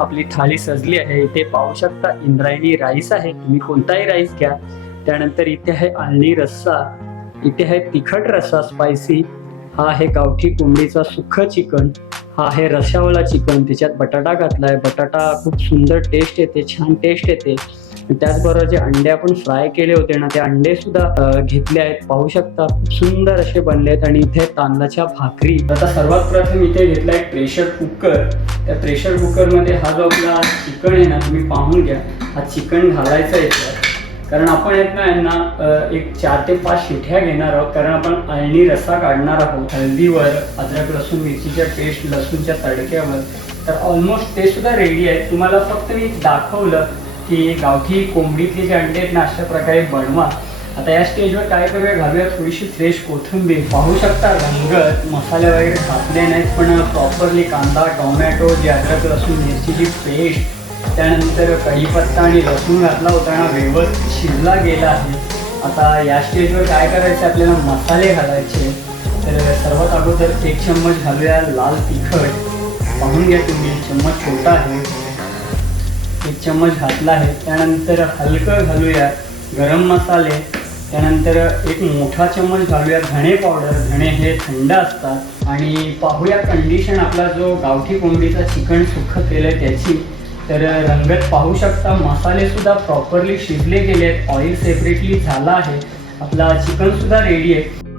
आपली थाळी सजली आहे इथे पाहू शकता इंद्रायणी राईस आहे. तुम्ही कोणताही राईस घ्या. त्यानंतर इथे आहे आळणी रस्सा इथे आहे तिखट रस्सा स्पायसी हा आहे गावठी कोंबडीचा सुख चिकन हा आहे रशावाला चिकन त्याच्यात बटाटा घातलाय बटाटा खूप सुंदर टेस्ट येते छान टेस्ट येते. त्याचबरोबर जे अंडे आपण फ्राय केले होते ना ते अंडे सुद्धा घेतले आहेत. पाहू शकता खूप सुंदर असे बनले आहेत. आणि इथे तांदळाच्या भाकरी. आता सर्वात प्रथम इथे घेतला एक प्रेशर कुकर त्या प्रेशर कुकरमध्ये हा जो आपला चिकन आहे ना तुम्ही पाहून घ्या. हा चिकन घालायचा याच्यात कारण आपण येत ना यांना एक चार ते पाच शिठ्या घेणार आहोत. कारण आपण अळणी रस्सा काढणार आहोत. हळदीवर अद्रक लसूण मिरचीच्या पेस्ट लसूणच्या तडक्यावर. तर ऑलमोस्ट ते सुद्धा रेडी आहे तुम्हाला फक्त मी दाखवलं की गावठी कोंबडीतले जे अंडे आहेत ना अशा प्रकारे बनवा. आता या स्टेजवर काय करूया? घालूया थोडीशी फ्रेश कोथिंबीर. पाहू शकता रंगत मसाले वगैरे घातले नाहीत पण प्रॉपरली कांदा टोमॅटो जे अद्रक लसूण मिरचीची पेस्ट त्यानंतर कढीपत्ता आणि लसूण घातला होता ना व्यवस्थित शिजला गेला आहे. आता या स्टेजवर काय करायचं? आपल्याला मसाले घालायचे तर सर्वात अगोदर एक चम्मच घालूया लाल तिखट. पाहून घ्या तुम्ही चम्मच छोटा आहे. चम्मच घातला आहे. त्यानंतर हलकं घालूया. गरम मसाले. त्यानंतर एक मोठा चम्मच घालूया. धणे पावडर धणे हे थंड असतात. आणि पाहूया कंडिशन आपला जो गावठी कोंबडीचा चिकन सुख केलं आहे त्याची. तर रंगत पाहू शकता मसाले सुद्धा प्रॉपरली शिजले गेले आहेत ऑइल सेपरेटली झाला आहे. आपला चिकन सुद्धा रेडी आहे.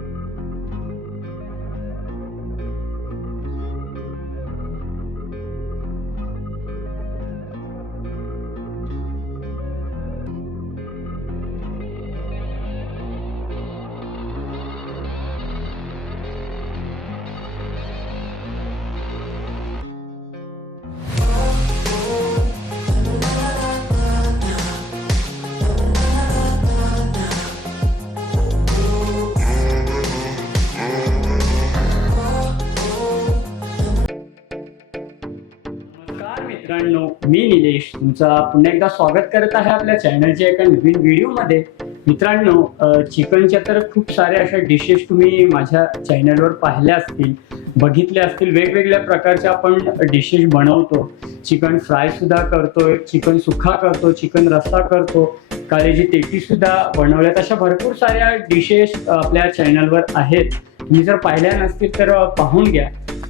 तुमचा पुन्हा एकदा स्वागत करत आहे आपल्या चॅनलच्या एका नवीन व्हिडिओमध्ये मित्रांनो चिकनच्या तर खूप साऱ्या अशा डिशेस तुम्ही माझ्या चॅनलवर पाहिल्या असतील बघितल्या असतील. वेगवेगळ्या प्रकारच्या आपण डिशेस बनवतो. चिकन फ्राय सुद्धा करतोय चिकन सुखा करतो चिकन रस्सा करतो. काळेजी तेटी सुद्धा बनवल्यात. अशा भरपूर साऱ्या डिशेस आपल्या चॅनलवर आहेत. तुम्ही जर पाहिल्या नसतील तर पाहून घ्या.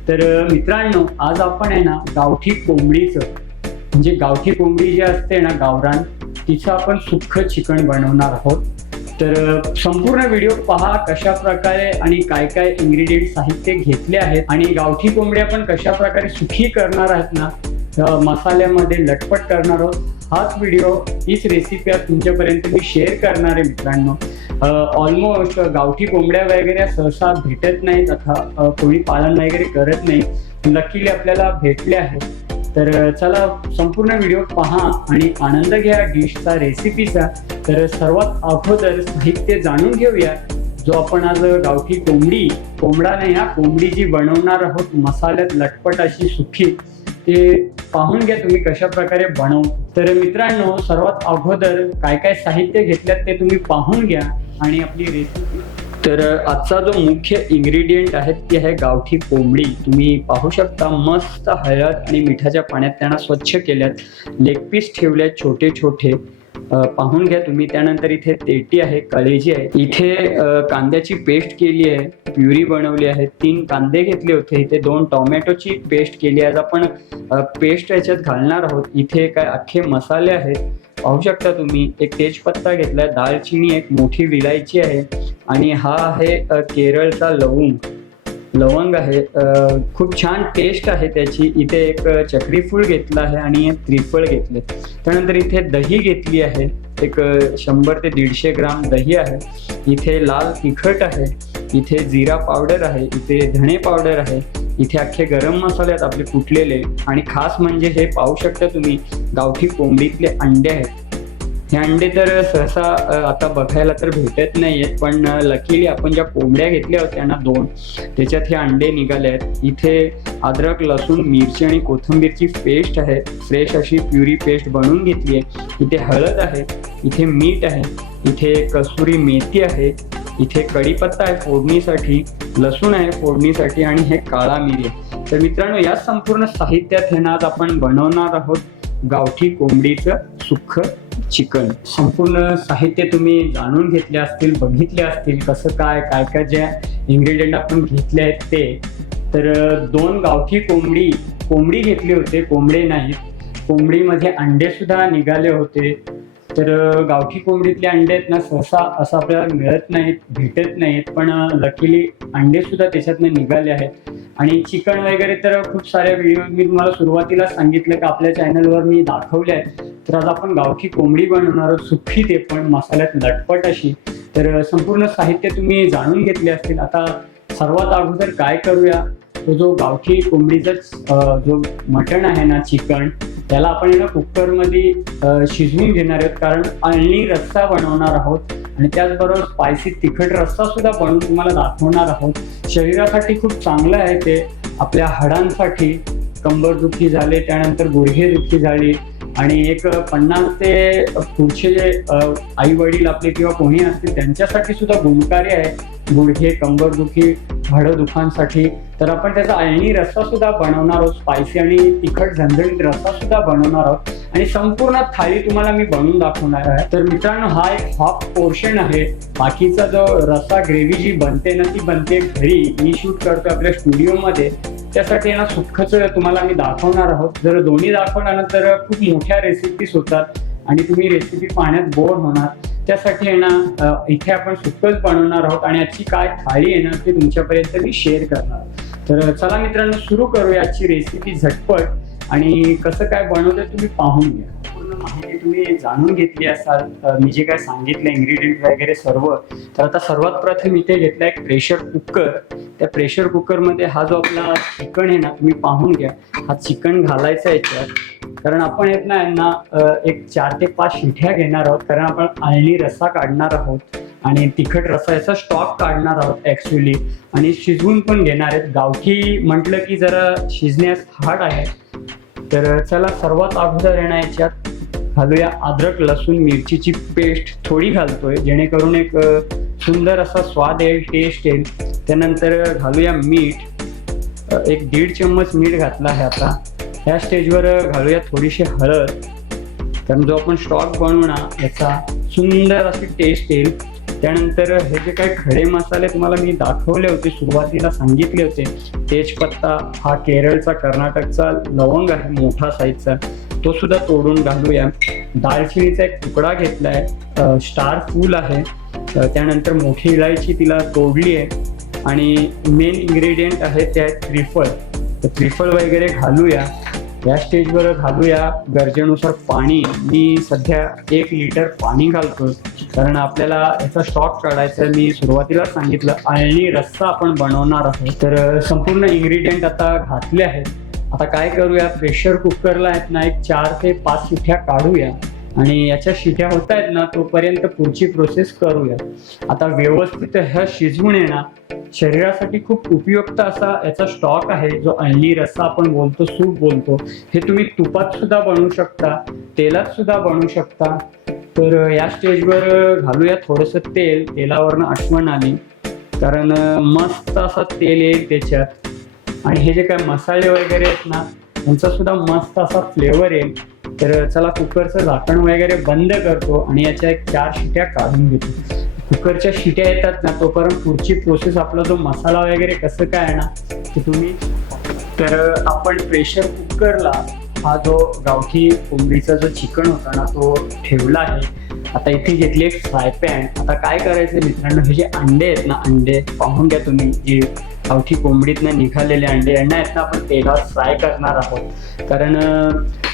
तर मित्रांनो आज आपण आहे ना गावठी कोंबडीचं म्हणजे गावठी कोंबडी जी असते ना गावरान तिचं आपण सुख्ख चिकन बनवणार आहोत. तर संपूर्ण व्हिडिओ पहा कशा प्रकारे आणि काय काय इन्ग्रेडियंट साहित्य घेतले आहेत आणि गावठी कोंबडी आपण कशा प्रकारे सुखी करणार आहात ना मसाल्यामध्ये लटपट करणार आहोत. हाच व्हिडिओ हीच रेसिपी आज तुमच्यापर्यंत मी शेअर करणार आहे मित्रांनो. ऑलमोस्ट गावठी कोंबड्या वगैरे सहसा भेटत नाहीत आता कोणी पालन वगैरे करत नाही. लकीली आपल्याला भेटले आहेत. तर चला संपूर्ण व्हिडिओ पहा आणि आनंद घ्या डिशचा रेसिपीचा. तर सर्वात अगोदर साहित्य जाणून घेऊया. जो आपण आज गावठी कोंबडी कोंबडा नाही हा कोंबडी जी बनवणार आहोत मसाल्यात लटपट अशी सुखी ते पाहून घ्या तुम्ही कशा प्रकारे बनवू. तर मित्रांनो सर्वात अगोदर काय काय साहित्य घेतल्यात ते तुम्ही पाहून घ्या आणि आपली रेसिपी तर आजचा जो मुख्य इन्ग्रेडियंट आहे ती आहे गावठी कोंबडी. तुम्ही पाहू शकता मस्त हळद आणि मिठाच्या पाण्यात त्यांना स्वच्छ केल्यात. लेग पीस ठेवल्यात छोटे छोटे. पाहून घ्या तुम्ही. त्यानंतर इथे तेटी आहे कलेजी आहे. इथे कांद्याची पेस्ट केली आहे प्युरी बनवली आहे. तीन कांदे घेतले होते. इथे दोन टोमॅटोची पेस्ट केली आहे. आज आपण पेस्ट याच्यात घालणार आहोत. इथे काय अख्खे मसाले आहेत. पाहू शकता तुम्ही. एक तेजपत्ता घेतलाय. दालचिनी एक मोठी विलायची आहे. आणि हा आहे केरळचा लवंग. लवंग आहे खूप छान टेस्ट आहे त्याची. इथे एक अ, घेतला घेतलं आहे आणि एक त्रिफळ घेतले त्यानंतर इथे दही घेतली आहे. एक शंभर ते दीडशे ग्राम दही आहे. इथे लाल तिखट आहे. इथे जिरा पावडर आहे. इथे धणे पावडर आहे. इथे अख्खे गरम मसाले आहेत आपले कुटलेले. आणि खास म्हणजे हे पाहू शकता तुम्ही गावठी कोंबडीतले अंडे आहेत. हे अंडे तर सहसा आता बघायला तर भेटत नाहीयेत पण लकीली आपण ज्या कोंबड्या घेतल्या होत्या ना दोन त्याच्यात हे अंडे निघाले आहेत. इथे अद्रक लसूण मिरची आणि कोथिंबीरची पेस्ट आहे. फ्रेश अशी प्युरी पेस्ट बनवून घेतली आहे. इथे हळद आहे इथे मीठ आहे इथे कसुरी मेथी आहे इथे कढीपत्ता आहे फोडणीसाठी लसूण आहे फोडणीसाठी आणि हे काळा मिरी आहे. तर मित्रांनो या संपूर्ण साहित्यात हे आज आपण बनवणार आहोत. गावठी कोंबडीचं सुख चिकन. संपूर्ण साहित्य तुम्ही जाणून घेतले असतील बघितले असतील कसं काय काय काय ज्या इन्ग्रेडियंट आपण घेतले आहेत ते. तर दोन गावठी कोंबडी कोंबडी घेतली होते कोंबडे नाहीत. कोंबडीमध्ये अंडे सुद्धा निघाले होते. तर गावठी कोंबडीतले अंडे आहेत ना सहसा असं आपल्याला मिळत नाहीत भेटत नाहीत पण लकीली अंडे सुद्धा त्याच्यातनं निघाले आहेत. आणि चिकन वगैरे तर खूप साऱ्या व्हिडिओ मी तुम्हाला सुरुवातीला सांगितलं की आपल्या चॅनलवर मी दाखवले आहेत. तर आज आपण गावठी कोंबडी बनवणार आहोत सुखी ते पण मसाल्यात लटपट अशी. तर संपूर्ण साहित्य तुम्ही जाणून घेतले असतील. आता सर्वात अगोदर काय करूया? तो जो गावठी कोंबडीचाच जो मटण आहे ना चिकन त्याला आपण एका कुकरमध्ये शिजवून घेणार आहोत. कारण अळणी रस्सा बनवणार आहोत. आणि त्याचबरोबर स्पायसी तिखट रस्सा सुद्धा बनवून तुम्हाला दाखवणार आहोत. शरीरासाठी खूप चांगलं आहे ते. आपल्या हाडांसाठी कंबरदुखी झाले त्यानंतर गुडघेदुखी झाली. आणि एक पन्नास ते पुढचे जे आई वडील आपले किंवा कोणी असतील त्यांच्यासाठी सुद्धा गुणकारी आहे. गुडघे कंबरदुखी हाडं दुखांसाठी तर आपण त्याचा अळणी रस्सा सुद्धा बनवणार आहोत स्पायसी आणि तिखट झणझणीत रस्सा सुद्धा बनवणार आहोत. आणि संपूर्ण थाळी तुम्हाला मी बनवून दाखवणार आहे. तर मित्रांनो हा एक हाफ पोर्शन आहे. बाकीचा जो रस्सा ग्रेव्ही जी बनते ना ती बनते घरी. मी शूट करतो आपल्या स्टुडिओमध्ये त्यासाठी ना सुखच तुम्हाला मी दाखवणार आहोत. जर दोन्ही दाखवणार तर खूप मोठ्या रेसिपीज होतात. आणि तुम्ही रेसिपी पाहण्यात बोर होणार. त्यासाठी आहे ना इथे आपण सुखच बनवणार आहोत. आणि याची काय थाळी आहे ना ती तुमच्यापर्यंत मी शेअर करणार. तर चला मित्रांनो सुरू करूया आजची रेसिपी झटपट. आणि कसं काय बनवलं तुम्ही पाहून घ्या. पूर्ण माहिती तुम्ही जाणून घेतली असाल मी जे काय सांगितलं इन्ग्रेडियंट वगैरे सर्व तर आता सर्वात प्रथम इथे घेतला एक प्रेशर कुकर त्या प्रेशर कुकरमध्ये हा जो आपला चिकन आहे ना तुम्ही पाहून घ्या. हा चिकन घालायचा याच्यात. कारण आपण येत ना यांना एक चार ते पाच शिठ्या घेणार आहोत. कारण आपण अळणी रस्सा काढणार आहोत. आणि तिखट रस्सा याचा स्टॉक काढणार आहोत ॲक्च्युली आणि शिजवून पण घेणार आहेत. गावठी म्हटलं की जरा शिजण्यास हार्ड आहे. तर चला सर्वात अगोदर येणार याच्यात घालूया अद्रक लसूण मिरचीची पेस्ट थोडी घालतोय. जेणेकरून एक सुंदर असा स्वाद येईल टेस्ट येईल. त्यानंतर घालूया मीठ. एक दीड चम्मच मीठ घातला आहे आता. ह्या स्टेजवर घालूया थोडीशी हळद. कारण जो आपण स्टॉक बनवू ना याचा सुंदर अशी टेस्ट येईल. त्यानंतर हे जे काही खडे मसाले तुम्हाला मी दाखवले होते सुरुवातीला सांगितले होते तेजपत्ता हा केरळचा कर्नाटकचा लवंग आहे मोठा साईजचा तो सुद्धा तोडून घालूया. दालचिनीचा एक तुकडा घेतलाय. आहे स्टार फूल आहे. त्यानंतर मोठी इलायची तिला तोडली आहे. आणि मेन इन्ग्रेडियंट आहे ते आहे त्रिफळ. तर त्रिफळ वगैरे घालूया. या स्टेजवर घालूया गरजेनुसार पाणी. मी सध्या एक लिटर पाणी घालतो कारण आपल्याला याचा स्टॉक काढायचा मी सुरुवातीला सांगितलं आणि रस्सा आपण बनवणार आहोत. तर संपूर्ण इन्ग्रेडियंट आता घातले आहेत. आता काय करूया प्रेशर कुकरला आहेत ना एक चार ते पाच शिठ्या काढूया. आणि याच्या शिट्या होत आहेत ना तोपर्यंत पुढची प्रोसेस करूया आता व्यवस्थित ह्या शिजवून येणार शरीरासाठी खूप उपयुक्त असा याचा स्टॉक आहे जो अळणी रस्सा आपण बोलतो सूप बोलतो. हे तुम्ही तुपात सुद्धा बनवू शकता तेलात सुद्धा बनवू शकता. तर या स्टेजवर घालूया थोडंसं तेल. तेलावरनं आठवण आली कारण मस्त असा तेल येईल त्याच्यात. आणि हे जे काय मसाले वगैरे आहेत ना त्यांचा सुद्धा मस्त असा फ्लेवर येईल तर चला कुकरचं झाकण वगैरे बंद करतो आणि याच्या एक चार शिट्या काढून घेतो. कुकरच्या शिट्या येतात ना तोपर्यंत पुढची प्रोसेस आपला जो मसाला वगैरे कसं काय आहे ना ते तुम्ही तर आपण प्रेशर कुकरला हा जो गावठी कोंबडीचा जो चिकन होता ना तो ठेवला आहे. आता इथे घेतली एक फ्राय पॅन आता काय करायचं मित्रांनो हे जे अंडे आहेत ना अंडे पाहून घ्या तुम्ही. जे गावठी कोंबडीतनं निघालेले अंडे. यांना आहेत ना आपण तेलात फ्राय करणार आहोत. कारण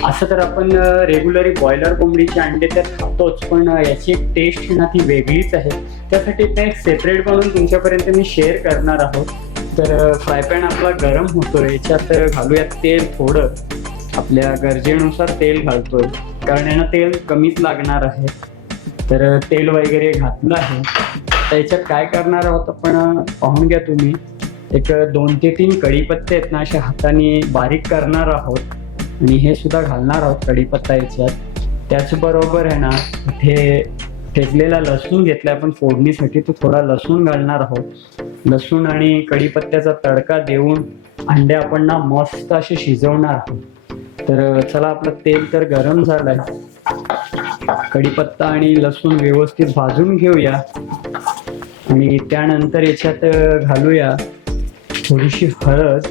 असं तर आपण रेग्युलरी बॉयलर कोंबडीचे अंडे तर खातोच पण याची एक टेस्ट ना ती वेगळीच आहे. त्यासाठी ते एक सेपरेट बनवून तुमच्यापर्यंत मी शेअर करणार आहोत. तर फ्राय पॅन आपला गरम होतोय. याच्यात घालूयात तेल थोडं. आपल्या गरजेनुसार तेल घालतोय. कारण यांना तेल कमीच लागणार आहे. तर तेल वगैरे घातलं आहे. तर याच्यात काय करणार आहोत आपण पाहून घ्या तुम्ही. एक दोन ते तीन कढीपत्ते आहेत ना अशा हाताने बारीक करणार आहोत. आणि हे सुद्धा घालणार आहोत कढीपत्ता याच्यात. त्याचबरोबर आहे ना इथे ठेचलेला लसूण घेतला आपण फोडणीसाठी तो थोडा लसूण घालणार आहोत. लसूण आणि कढीपत्त्याचा तडका देऊन अंडे आपण ना मस्त असे शिजवणार आहोत. तर चला आपलं तेल तर गरम झालंय. कढीपत्ता आणि लसूण व्यवस्थित भाजून घेऊया. आणि त्यानंतर याच्यात घालूया. थोडीशी हळद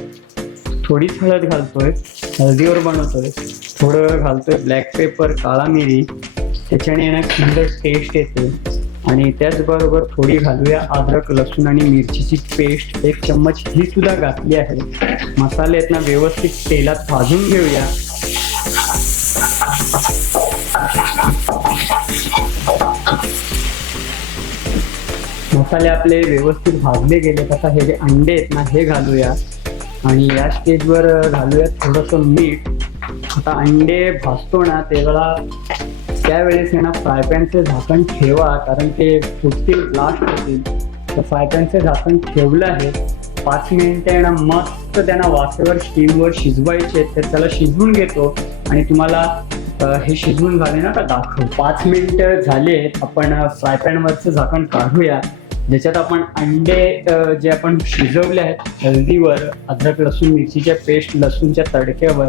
थोडीच हळद घालतोय हळदीवर बनवतोय थोडं घालतोय ब्लॅक पेपर काळा मिरी त्याच्याने ना सुंदर टेस्ट येते. आणि त्याचबरोबर थोडी घालूया अद्रक लसूण आणि मिरचीची पेस्ट एक चम्मच ही सुद्धा घातली आहे. मसाले आहेत ना व्यवस्थित तेलात भाजून घेऊया. मसाले आपले व्यवस्थित भाजले गेले आता हे जे अंडे आहेत ना हे घालूया. आणि या स्टेजवर घालूया थोडंसं मीठ. आता अंडे भाजतो ना तेव्हा त्यावेळेस ना फ्राय पॅनचे झाकण ठेवा कारण ते फुटतील लास्ट होतील. तर फ्राय पॅनचे झाकण ठेवलं आहे. पाच मिनिटं आहे ना मस्त त्यांना वाफेवर स्टीमवर शिजवायचे तर त्याला शिजवून घेतो. आणि तुम्हाला हे शिजवून झाले ना तर दाखव. पाच मिनिटं झाले आपण फ्राय पॅनवरचं झाकण काढूया. ज्याच्यात आपण अंडे जे आपण शिजवले आहेत हल्दीवर अद्रक लसूण मिरचीच्या पेस्ट लसूणच्या तडक्यावर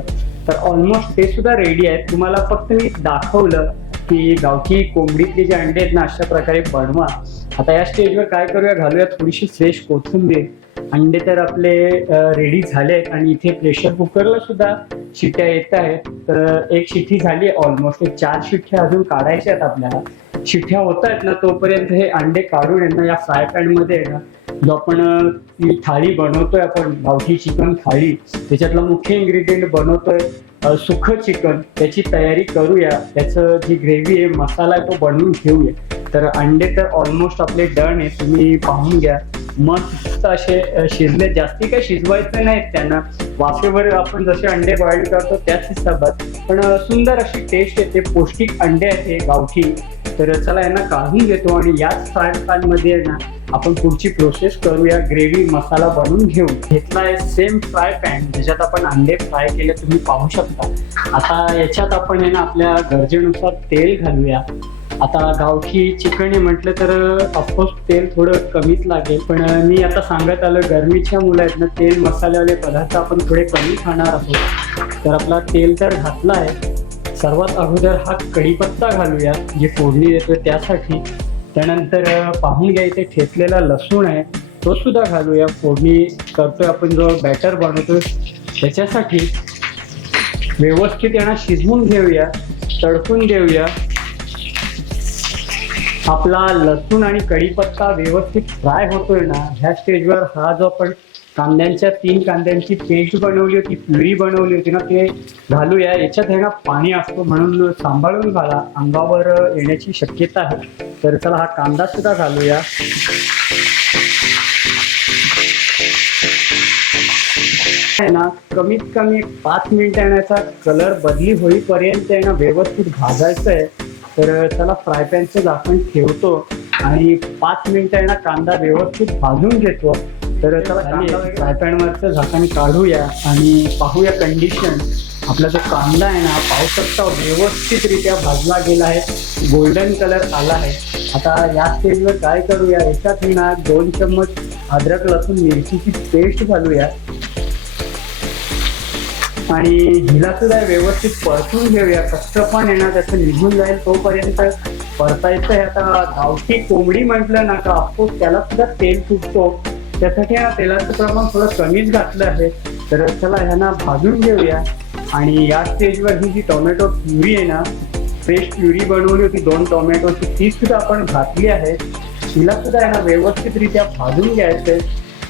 तर ऑलमोस्ट ते सुद्धा रेडी आहेत. तुम्हाला फक्त मी दाखवलं की गावठी कोंबडीतले जे अंडे आहेत ना अशा प्रकारे बनवा. आता या स्टेजवर काय करूया? घालूया थोडीशी फ्रेश कोथिंबीर. अंडे तर आपले रेडी झाले आहेत आणि इथे प्रेशर कुकरला सुद्धा शिट्ट्या येत आहेत. तर एक शिट्टी झाली ऑलमोस्ट एक चार शिट्ट्या अजून काढायच्या आहेत आपल्याला. शिट्ट्या होत आहेत ना तोपर्यंत हे अंडे काढून यांना ना या फ्राय पॅनमध्ये ना जो आपण ती थाळी बनवतोय आपण गावठी चिकन थाळी त्याच्यातला मुख्य इन्ग्रेडियंट बनवतोय अ, सुखं चिकन त्याची तयारी करूया त्याचं जी ग्रेव्ही आहे मसाला आहे तो बनवून घेऊया तर अंडे तर ऑलमोस्ट आपले डन आहे तुम्ही पाहून घ्या. मस्त असे शिजले. जास्ती काही शिजवायचे नाहीत त्यांना. वाफेवर आपण जसे अंडे बॉईल करतो त्याच हिसाबात पण सुंदर अशी टेस्ट येते. पौष्टिक अंडे आहेत गावठी. तर चला यांना काढून घेतो आणि याच फ्राय पॅनमध्ये आहे ना आपण पुढची प्रोसेस करूया. ग्रेव्ही मसाला बनवून घेऊ आहे सेम फ्राय पॅन ज्याच्यात आपण अंडे फ्राय केले तुम्ही पाहू शकता. आता याच्यात आपण आहे ना आपल्या गरजेनुसार तेल घालूया. आता गावठी चिकन म्हटलं तर ऑफकोर्स तेल थोडं कमीच लागेल. पण मी आता सांगत आलो गरमीच्या मुलं आहेत ना तेल मसालेवाले पदार्थ आपण थोडे कमी खाणार आहोत. तर आपला तेल तर घातला आहे सर्वात अगोदर हा कढीपत्ता घालूया जे फोडणी देतो त्यासाठी. त्यानंतर पाहून घ्या इथे ठेचलेला लसूण आहे तो सुद्धा घालूया. फोडणी करतोय आपण जो बॅटर बनवतोय त्याच्यासाठी व्यवस्थित यांना शिजवून घेऊया तडकून देऊया आपला लसूण आणि कढीपत्ता व्यवस्थित फ्राय होतोय ना ह्या स्टेजवर हा जो आपण कांद्यांच्या तीन कांद्यांची पेस्ट बनवली होती प्युरी बनवली होती ना ते घालूया. याच्यात आहे ना पाणी असतो म्हणून सांभाळून घाला. अंगावर येण्याची शक्यता आहे. तर चला हा कांदा सुद्धा घालूया. आहे ना कमीत कमी एक पाच मिनिटं येण्याचा कलर बदली होईपर्यंत आहे ना व्यवस्थित भाजायचं आहे. तर त्याला फ्राय पॅनचं झाकण ठेवतो. आणि पाच मिनिटं आहे ना कांदा व्यवस्थित भाजून घेतो. तर चला फ्राय पॅनवरचं झाकण काढूया आणि पाहूया कंडिशन आपला जो कांदा आहे ना पाहू शकता व्यवस्थितरित्या भाजला गेला आहे. गोल्डन कलर आला आहे. आता या स्टेजवर काय करूया. याच्यात मी ना दोन चम्मच अद्रक लसूण मिरचीची पेस्ट घालूया. आणि हिला सुद्धा व्यवस्थित परतून घेऊया. कष्ट पण येणार त्याचं निघून जाईल तोपर्यंत. परतायचं आहे आता गावठी कोंबडी म्हटलं ना का ऑफकोर्स त्याला सुद्धा तेल सुटतो त्यासाठी हा तेलाचं प्रमाण थोडं कमीच घातलं आहे. तर चला ह्यांना भाजून घेऊया. आणि या स्टेजवर ही जी टोमॅटो प्युरी आहे ना फ्रेश प्युरी बनवली होती दोन टोमॅटोची ती सुद्धा आपण घातली आहे. तिला सुद्धा आहे व्यवस्थितरित्या भाजून घ्यायचंय.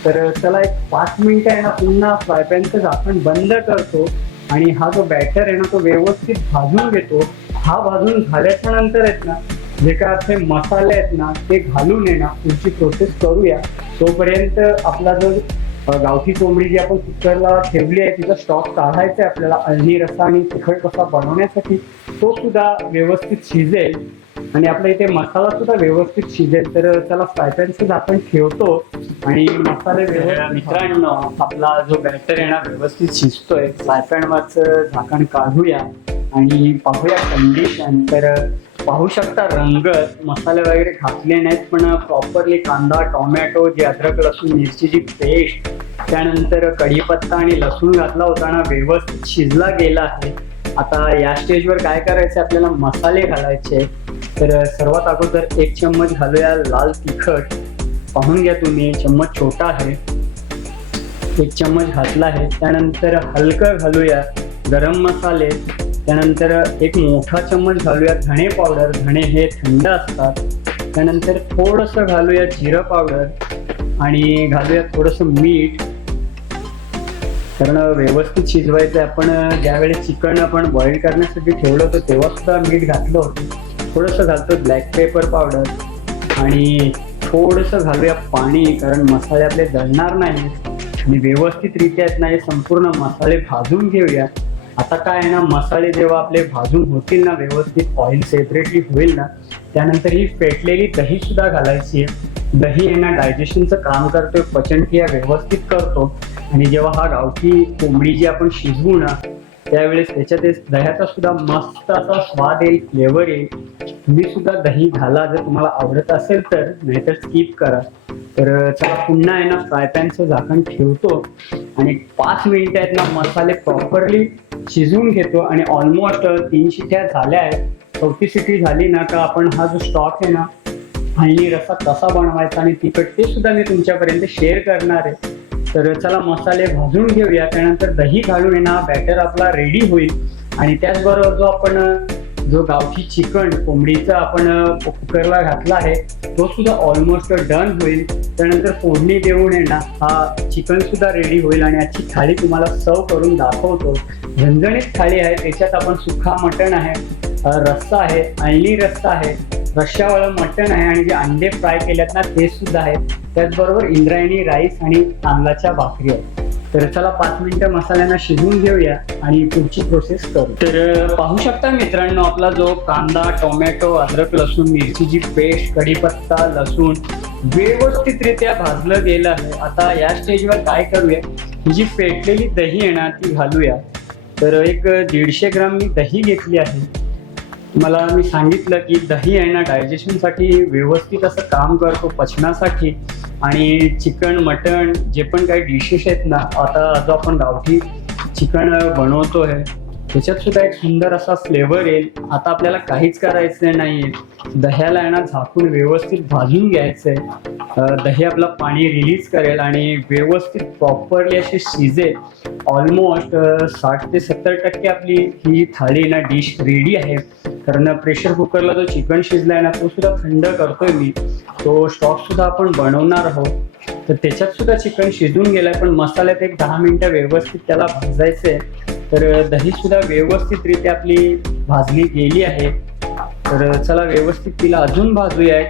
तर चला एक पाच मिनिटं आहे ना पुन्हा फ्राय पॅनचं झाकण बंद करतो. आणि हा जो बॅटर आहे ना तो व्यवस्थित भाजून घेतो. हा भाजून झाल्याच्यानंतर आहेत ना जे काय असे मसाले आहेत ना ते घालून आहे ना पुढची प्रोसेस करूया. तोपर्यंत आपला जो गावठी कोंबडी जी आपण कुकरला ठेवली आहे तिचा स्टॉक काढायचा आहे आपल्याला अळणी रसा आणि तिखट रसा बनवण्यासाठी तो सुद्धा व्यवस्थित शिजेल. आणि आपल्या इथे मसाला सुद्धा व्यवस्थित शिजेल. तर त्याला फ्रायपॅन सुद्धा आपण ठेवतो. आणि मसाले मित्रांनो आपला जो बॅटर आहे ना व्यवस्थित शिजतोय. फ्राय पॅनवरचं झाकण काढूया. आणि पाहूया कंडिशन तर पाहू शकता रंगत मसाले वगैरे घातले नाहीत पण प्रॉपरली कांदा टोमॅटो जी अद्रक लसूण मिरचीची पेस्ट त्यानंतर कढीपत्ता आणि लसूण घातला होता ना व्यवस्थित शिजला गेला आहे. आता या स्टेजवर काय करायचं? आपल्याला मसाले घालायचे तर सर्वात अगोदर एक चम्मच घालूया लाल तिखट. पाहून घ्या तुम्ही चम्मच छोटा आहे. एक चम्मच घातला आहे. त्यानंतर हलकं घालूया गरम मसाले. त्यानंतर एक मोठा चम्मच घालूया धणे पावडर धणे हे थंड असतात. त्यानंतर थोडंसं घालूया जिरं पावडर आणि घालूया थोडंसं मीठ. कारण व्यवस्थित शिजवायचं आहे. आपण ज्यावेळेस चिकन आपण बॉईल करण्यासाठी ठेवलं होतं तेव्हा सुद्धा मीठ घातलं होतं. थोडंसं घालतो ब्लॅक पेपर पावडर आणि थोडंसं घालूया पाणी कारण मसाले आपले जळणार नाही आणि व्यवस्थितरित्या आहेत संपूर्ण मसाले भाजून घेऊया. आता काय आहे ना मसाले जेव्हा आपले भाजून होतील ना व्यवस्थित ऑइल सेपरेटली होईल ना त्यानंतर ही फेटलेली दही सुद्धा घालायची आहे. दही आहे ना डायजेशनचं काम करतोय पचनक्रिया व्यवस्थित करतो. आणि जेव्हा हा गावठी कोंबडी जी आपण शिजवू ना त्यावेळेस त्याच्यात दह्याचा सुद्धा मस्त असा स्वाद येईल फ्लेवर येईल. तुम्ही सुद्धा दही घाला जर तुम्हाला आवडत असेल तर नाहीतर स्किप करा. तर चला पुन्हा आहे ना फ्राय पॅनचं झाकण ठेवतो. आणि पाच मिनिटं आहेत ना मसाले प्रॉपरली शिजवून घेतो आणि ऑलमोस्ट तीनशे त्या झाल्या आहेत. चौथी सिटी झाली ना का आपण हा जो स्टॉक आहे ना आणि रसा कसा बनवायचा आणि तिखट ते सुद्धा मी तुमच्यापर्यंत शेअर करणार आहे. तर चला मसाले भाजून घेऊया. त्यानंतर दही घालून आहे ना बॅटर आपला रेडी होईल. आणि त्याचबरोबर जो आपण जो गावठी चिकन कोंबडीचा आपण कुकरला घातला आहे तो सुद्धा ऑलमोस्ट डन होईल. त्यानंतर फोडणी देऊन येणार हा चिकन सुद्धा रेडी होईल आणि याची थाळी तुम्हाला सर्व करून दाखवतो. झणझणीत थाळी आहे त्याच्यात आपण सुखा मटण आहे रस्सा आहे अळणी रस्सा आहे रश्शावाळं मटण आहे आणि जे अंडे फ्राय केल्यात ना ते सुद्धा आहे. त्याचबरोबर इंद्रायणी राईस आणि तांदळाच्या भाकरी आहेत. तर चला पाच मिनिटं मसाल्यांना शिजवून घेऊया आणि पुढची प्रोसेस करू. तर पाहू शकता मित्रांनो आपला जो कांदा टोमॅटो अद्रक लसूण मिरचीची पेस्ट कढीपत्ता लसूण व्यवस्थितरित्या भाजलं गेलं आहे. आता या स्टेजवर काय करूया? ही जी फेटलेली दही आहे ना ती घालूया. तर एक दीडशे ग्राम मी दही घेतली आहे. मला मी सांगितलं की दही आहे ना डायजेशनसाठी व्यवस्थित असं काम करतो पचनासाठी. आणि चिकन मटण जे पण काही डिशेस आहेत ना आता जो आपण गावठी चिकन बनवतो आहे त्याच्यात सुद्धा एक सुंदर असा फ्लेवर येईल. आता आपल्याला काहीच करायचं नाहीये दह्याला आहे ना झाकून व्यवस्थित भाजून घ्यायचंय. दही आपला पाणी रिलीज करेल आणि व्यवस्थित प्रॉपरली अशी शिजेल. ऑलमोस्ट साठ ते सत्तर टक्के आपली ही थाळी ना डिश रेडी आहे. कारण प्रेशर कुकरला जो चिकन शिजलाय ना तो सुद्धा थंड करतोय मी. तो स्टॉक सुद्धा आपण बनवणार आहोत. तर त्याच्यात सुद्धा चिकन शिजून गेलाय पण मसाल्यात एक दहा मिनिटं व्यवस्थित त्याला भाजायचंय. तर दही सुद्धा व्यवस्थितरित्या आपली भाजली गेली आहे. तर चला व्यवस्थित तिला अजून भाजूया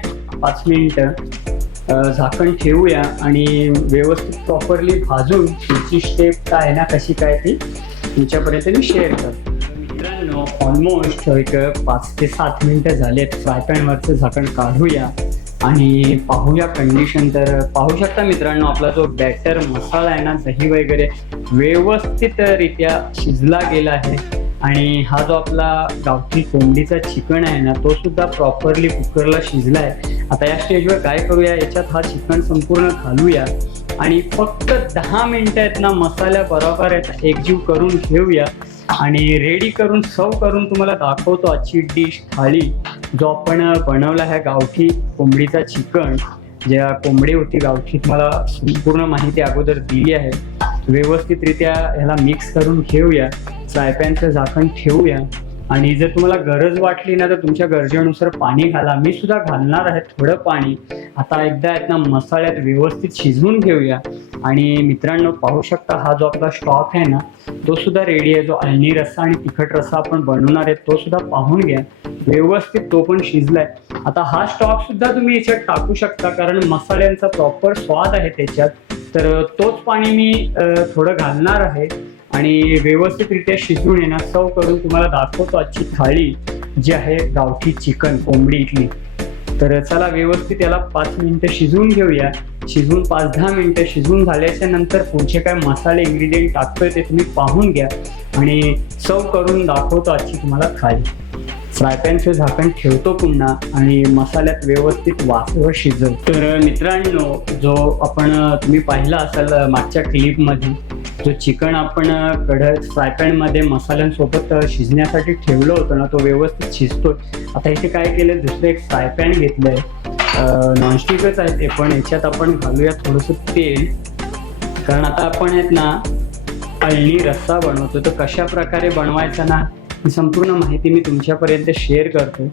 पाच मिनिटं. झाकण ठेवूया आणि व्यवस्थित प्रॉपरली भाजून तिची स्टेप काय आहे ना कशी काय ती तुमच्यापर्यंत मी शेअर करतो. मित्रांनो ऑलमोस्ट एक पाच ते सात मिनिटं झालेत. फ्राय पॅनवरचं झाकण काढूया. आणि पाहूया कंडिशन तर पाहू शकता मित्रांनो आपला जो बॅटर मसाला आहे ना दही वगैरे व्यवस्थितरित्या शिजला गेला आहे. आणि हा जो आपला गावठी कोंबडीचा चिकन आहे ना तो सुद्धा प्रॉपरली कुकरला शिजला आहे. आता या स्टेजवर काय करूया याच्यात हा चिकन संपूर्ण घालूया. आणि फक्त दहा मिनिटं आहेत ना मसाल्या बरोबर आहेत एकजीव करून घेऊया. आणि रेडी करून सर्व करून तुम्हाला दाखवतो आजची डिश थाळी. जो आपण बनवला आहे गावठी कोंबडीचा चिकन ज्या कोंबडी होती गावठी मला संपूर्ण माहिती अगोदर दिली आहे व्यवस्थितरित्या ह्याला मिक्स करून घेऊया फ्राय झाकण ठेवूया. आणि जर तुम्हाला गरज वाटली ना तर तुमच्या गरजेनुसार पाणी घाला. मी सुद्धा घालणार आहे थोडं पाणी. आता एकदा आहेत ना मसाल्यात व्यवस्थित शिजवून घेऊया. आणि मित्रांनो पाहू शकता हा जो आपला स्टॉक आहे ना तो सुद्धा रेडी आहे. जो अल्नी रस्सा आणि तिखट रस्सा आपण बनवणार आहे तो सुद्धा पाहून घ्या. व्यवस्थित तो पण शिजलाय. आता हा स्टॉक सुद्धा तुम्ही याच्यात टाकू शकता कारण मसाल्यांचा प्रॉपर स्वाद आहे त्याच्यात. तर तोच पाणी मी थोडं घालणार आहे. आणि व्यवस्थितरित्या शिजवून येणार सर्व करून तुम्हाला दाखवतो आजची थाळी जी आहे गावठी चिकन कोंबडी इथली तर चला व्यवस्थित याला पाच मिनिटं शिजवून घेऊया. शिजवून पाच दहा मिनिटं शिजवून झाल्याच्यानंतर पुढचे काय मसाले इन्ग्रेडियंट टाकतोय ते तुम्ही पाहून घ्या. आणि सर्व करून दाखवतो आजची तुम्हाला थाळी. फ्रायपॅनचं झाकण ठेवतो पुन्हा आणि मसाल्यात व्यवस्थित वाफवर शिजव. तर मित्रांनो जो आपण तुम्ही पाहिला असाल मागच्या क्लिपमध्ये जो चिकन आपण कढत फ्राय पॅनमध्ये मसाल्यांसोबत शिजण्यासाठी ठेवलं होतं ना तो व्यवस्थित शिजतो आता इथे काय केलं दुसरं एक फ्राय पॅन घेतलंय. नॉनस्टिकच आहे ते पण याच्यात आपण घालूया थोडंसं तेल. कारण आता आपण आहेत ना अळणी रस्सा बनवतो. तर कशा प्रकारे बनवायचा ना ही संपूर्ण माहिती मी तुमच्यापर्यंत शेअर करतो.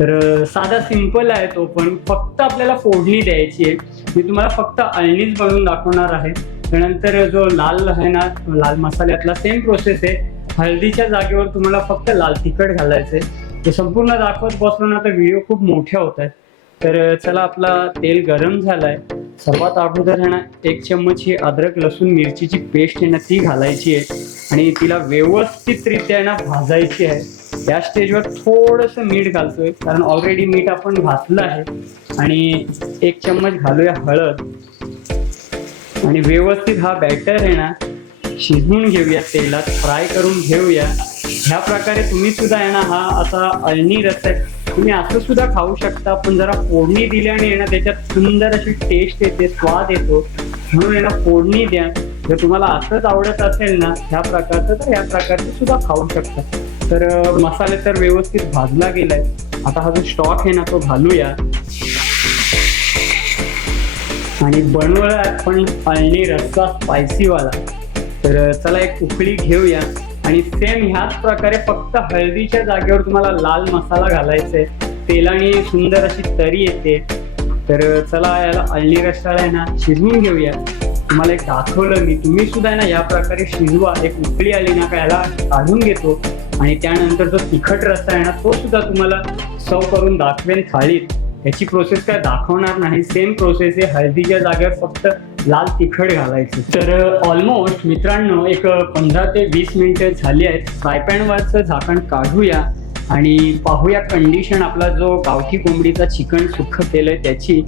तर साधा सिंपल आहे तो पण. फक्त आपल्याला फोडणी द्यायची आहे. मी तुम्हाला फक्त अळणीच बनवून दाखवणार आहे. त्यानंतर जो लाल आहे ना लाल मसाल्यातला सेम प्रोसेस आहे. हळदीच्या जागेवर तुम्हाला फक्त लाल तिखट घालायचं आहे ते संपूर्ण दाखवत बसलो ना तर व्हिडिओ खूप मोठ्या होत आहेत. तर चला आपला तेल गरम झालाय. सर्वात अगोदर आहे ना एक चम्मच ही अद्रक लसूण मिरचीची पेस्ट आहे ना ती घालायची आहे. आणि तिला व्यवस्थितरित्या आहे ना भाजायची आहे. या स्टेजवर थोडंसं मीठ घालतोय कारण ऑलरेडी मीठ आपण घातलं आहे. आणि एक चम्मच घालूया हळद. आणि व्यवस्थित हा बॅटर आहे ना शिजवून घेऊया तेलात फ्राय करून घेऊया. ह्या प्रकारे तुम्ही सुद्धा आहे ना हा असा अळणी रस्ता आहे. तुम्ही असं सुद्धा खाऊ शकता पण जरा फोडणी दिल्याने आहे ना त्याच्यात सुंदर अशी टेस्ट येते स्वाद येतो. म्हणून आहे ना फोडणी द्या. जर तुम्हाला असंच आवडत असेल ना ह्या प्रकारचं तर ह्या प्रकारचं सुद्धा खाऊ शकता. तर मसाले तर व्यवस्थित भाजला गेलाय. आता हा जो स्टॉक आहे ना तो घालूया. आणि बनवळात पण अळणी रस्सा स्पायसीवाला. तर चला एक उकळी घेऊया. आणि सेम ह्याच प्रकारे फक्त हळदीच्या जागेवर तुम्हाला लाल मसाला घालायचा आहे तेलाने सुंदर अशी तरी येते. तर चला याला अळणी रस्साला आहे ना शिजवून घेऊया. तुम्हाला एक दाखवलं मी. तुम्ही सुद्धा आहे ना या प्रकारे शिजवा. एक उकळी आली ना का याला काढून घेतो. आणि त्यानंतर जो तिखट रस्सा आहे ना तो सुद्धा तुम्हाला सव करून दाखवेन थाळीत. याची प्रोसेस काय दाखवणार नाही. सेम प्रोसेस आहे. हळदीच्या जागेवर फक्त लाल तिखट घालायचं. तर ऑलमोस्ट मित्रांनो एक पंधरा ते वीस मिनिटं झाली आहेत. फ्रायपॅनवरचं झाकण काढूया आणि पाहूया कंडिशन आपला जो गावठी कोंबडीचा चिकन सुख आहे त्याची.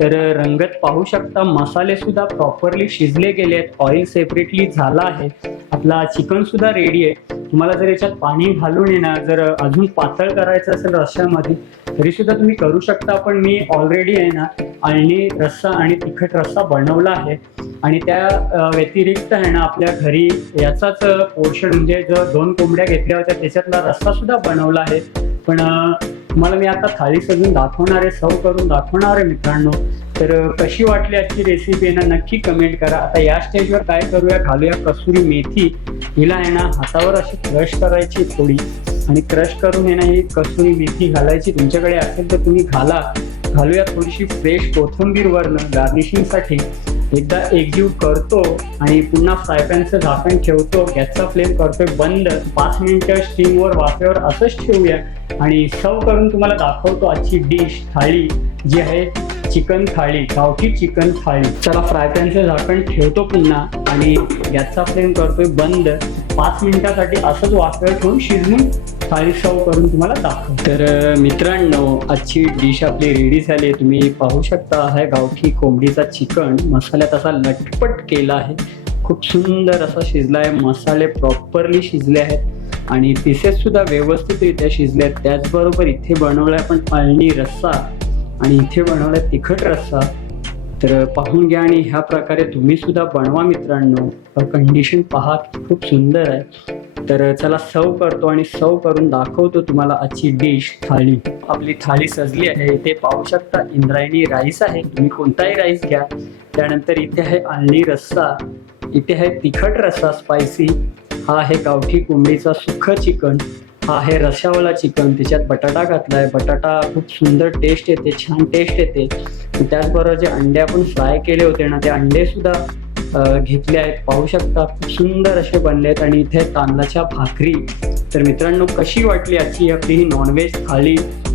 तर रंगत पाहू शकता मसाले सुद्धा प्रॉपरली शिजले गेले आहेत ऑइल सेपरेटली झाला आहे. आपला चिकन सुद्धा रेडी आहे. तुम्हाला जर याच्यात पाणी घालून येणार जर अजून पातळ करायचं असेल रश्श्यामध्ये तरी सुद्धा तुम्ही करू शकता. पण मी ऑलरेडी आहे ना अळणी रस्सा आणि तिखट रस्सा बनवला आहे. आणि त्या व्यतिरिक्त आहे ना आपल्या घरी याचाच पोर्शन म्हणजे जो दोन कोंबड्या घेतल्या होत्या त्याच्यातला रस्सा सुद्धा बनवला आहे. पण तुम्हाला मी आता थाळी सजून दाखवणार आहे सर्व करून दाखवणार आहे मित्रांनो. तर कशी वाटली आजची रेसिपी ना नक्की कमेंट करा. आता या स्टेजवर काय करूया घालूया कसुरी मेथी. हिला आहे ना हातावर अशी क्रश करायची थोडी. आणि क्रश करून आहे ना ही कसुरी मेथी घालायची. तुमच्याकडे असेल तर तुम्ही घाला. घालूया थोडीशी फ्रेश कोथिंबीर वरनं गार्निशिंगसाठी एकदा एकजीव करतो आणि पुन्हा फ्राय पॅनचं झाकण ठेवतो. गॅसचा फ्लेम करतोय. बंद. पाच मिनिटं स्टीमवर वाफेवर असंच ठेवूया. आणि सर्व करून तुम्हाला दाखवतो आजची डिश थाळी जी आहे चिकन थाळी गावठी चिकन थाळी. चला फ्राय पॅनचं झाकण ठेवतो पुन्हा आणि गॅसचा फ्लेम करतोय. बंद. पाच मिनिटासाठी असंच वाफेवर ठेवून शिजवून थाळी शो करून तुम्हाला दाखव तर मित्रांनो आजची डिश आपली रेडी झाली. आहे तुम्ही पाहू शकता हा गावठी कोंबडीचा चिकन. मसाल्यात असा लटपट केला आहे. खूप सुंदर असा शिजला आहे. मसाले प्रॉपरली शिजले आहेत. आणि पीसेस सुद्धा व्यवस्थितरित्या शिजले आहेत. त्याचबरोबर इथे बनवलाय पण अळणी रस्सा. आणि इथे बनवलाय तिखट रस्सा. तर पाहून घ्या आणि ह्या प्रकारे तुम्ही सुद्धा बनवा मित्रांनो. कंडिशन पहा खूप सुंदर आहे. तर चला सव करतो आणि सव करून दाखवतो तुम्हाला आजची डिश थाळी. आपली थाळी सजली आहे. इथे पाहू शकता इंद्रायणी राईस आहे. तुम्ही कोणताही राईस घ्या. त्यानंतर इथे आहे आळणी रस्सा. इथे आहे तिखट रस्सा स्पायसी हा आहे गावठी कोंबडीचा सुख चिकन. हा आहे रशावाला चिकन त्याच्यात बटाटा घातलाय. बटाटा खूप सुंदर टेस्ट येते छान टेस्ट येते. त्याचबरोबर जे अंडे आपण फ्राय केले होते ना ते अंडे सुद्धा घेतले आहेत. पाहू शकता खूप सुंदर असे बनले आहेत. आणि इथे तांदळाच्या भाकरी. तर मित्रांनो कशी वाटली आजची आपली ही नॉनव्हेज थाळी?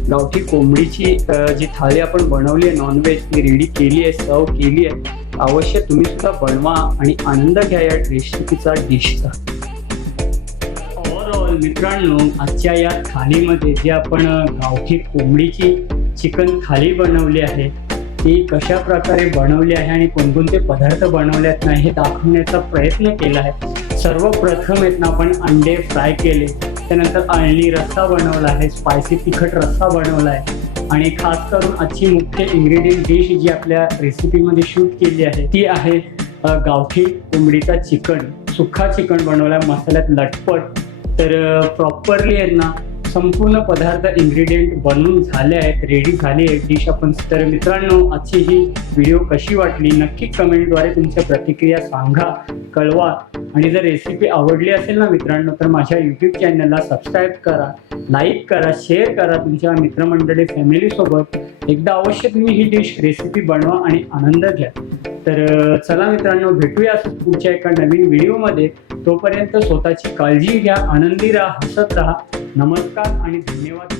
गावठी कोंबडीची जी थाळी आपण बनवली आहे नॉनव्हेज ती रेडी केली आहे सर्व केली आहे. अवश्य तुम्ही सुद्धा बनवा आणि आनंद घ्या या रेसिपीचा डिशचा मित्रांनो आजच्या या थालीमध्ये जे आपण गावठी कोंबडीची चिकन थाली बनवली आहे ती कशा प्रकारे बनवली आहे आणि कोणकोणते पदार्थ बनवले आहेत ना हे दाखवण्याचा प्रयत्न केला आहे. सर्वप्रथम आहेत ना आपण अंडे फ्राय केले त्यानंतर अळणी रस्सा बनवला आहे स्पायसी तिखट रस्सा बनवला आहे आणि खास करून आजची मुख्य इन्ग्रेडियंट डिश जी आपल्या रेसिपीमध्ये शूट केली आहे ती आहे गावठी कोंबडीचा चिकन सुखा चिकन बनवला आहे मसाल्यात लटपट तर प्रॉपरली आहेत ना संपूर्ण पदार्थ इन्ग्रेडियंट बनवून झाले आहेत रेडी झाली आहेत. डिश आपण तर मित्रांनो आजची ही व्हिडिओ कशी वाटली? नक्की कमेंटद्वारे तुमच्या प्रतिक्रिया सांगा. कळवा. आणि जर रेसिपी आवडली असेल ना मित्रांनो तर माझ्या यूट्यूब चॅनलला सबस्क्राईब करा लाईक करा शेअर करा तुमच्या मित्रमंडळी फॅमिलीसोबत एकदा अवश्य तुम्ही ही डिश रेसिपी बनवा आणि आनंद घ्या. तर चला मित्रांनो भेटूया पुढच्या एका नवीन व्हिडिओमध्ये तोपर्यंत स्वतःची काळजी घ्या आनंदी राहा हसत राहा. नमस्कार आणि धन्यवाद.